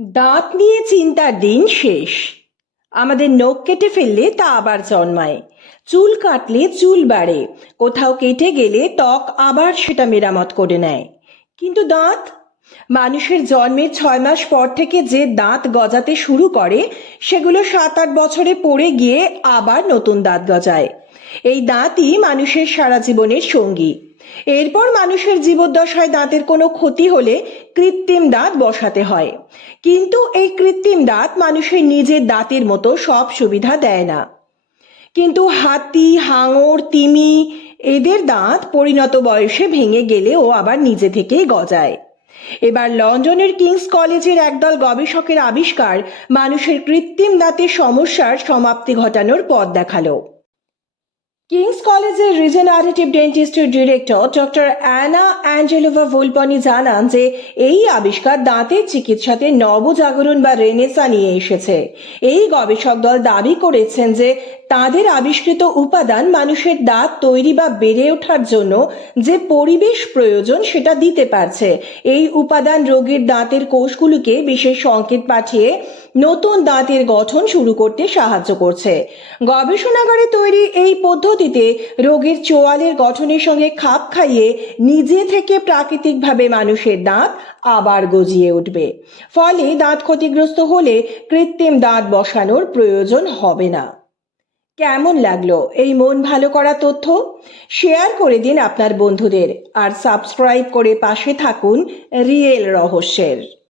দাঁত নিয়ে চিন্তার দিন শেষ। আমাদের নখ কেটে ফেললে তা আবার জন্মায়। চুল কাটলে চুল বাড়ে। কোথাও কেটে গেলে ত্বক আবার সেটা মেরামত করে নেয়। কিন্তু দাঁত? মানুষের জন্মের ছয় মাস পর থেকে যে দাঁত গজাতে শুরু করে, সেগুলো সাত আট বছরে পড়ে গিয়ে আবার নতুন দাঁত গজায়। এই দাঁতই মানুষের সারা জীবনের সঙ্গী। এরপর মানুষের জীবদ্দশায় দাঁতের কোনো ক্ষতি হলে কৃত্রিম দাঁত বসাতে হয়। কিন্তু এই কৃত্রিম দাঁত মানুষের নিজের দাঁতের মতো সব সুবিধা দেয় না। কিন্তু হাতি, হাঙর, তিমি, এদের দাঁত পরিণত বয়সে ভেঙে গেলেও আবার নিজে থেকেই গজায়। এবার লন্ডনের কিংস কলেজের একদল গবেষকের আবিষ্কার মানুষের কৃত্রিম দাঁতের সমস্যার সমাপ্তি ঘটানোর পথ দেখাল। কিংস কলেজের রিজেনারেটিভ ডেন্টিস্টের ডিরেক্টর ডক্টর অ্যানা অ্যাঞ্জেলোভা ভুলপনি জানান যে, এই আবিষ্কার দাঁতের চিকিৎসাতে নবজাগরণ বা রেনেসা নিয়ে এসেছে। এই গবেষক দল দাবি করেছেন যে, তাদের আবিষ্কৃত উপাদান মানুষের দাঁত তৈরি বা বেড়ে ওঠার জন্য যে পরিবেশ প্রয়োজন সেটা দিতে পারছে। এই উপাদান রোগীর দাঁতের কোষগুলোকে বিশেষ সংকেত পাঠিয়ে নতুন দাঁতের গঠন শুরু করতে সাহায্য করছে। গবেষণাগারে তৈরি এই পদ্ধতিতে রোগীর চোয়ালের গঠনের সঙ্গে খাপ খাইয়ে নিজে থেকে প্রাকৃতিকভাবে মানুষের দাঁত আবার গজিয়ে উঠবে। ফলে দাঁত ক্ষতিগ্রস্ত হলে কৃত্রিম দাঁত বসানোর প্রয়োজন হবে না। কেমন লাগল এই মন ভালো করা তথ্য? শেয়ার করে দিন আপনার বন্ধুদের আর সাবস্ক্রাইব করে পাশে থাকুন রিয়েল রহস্যের।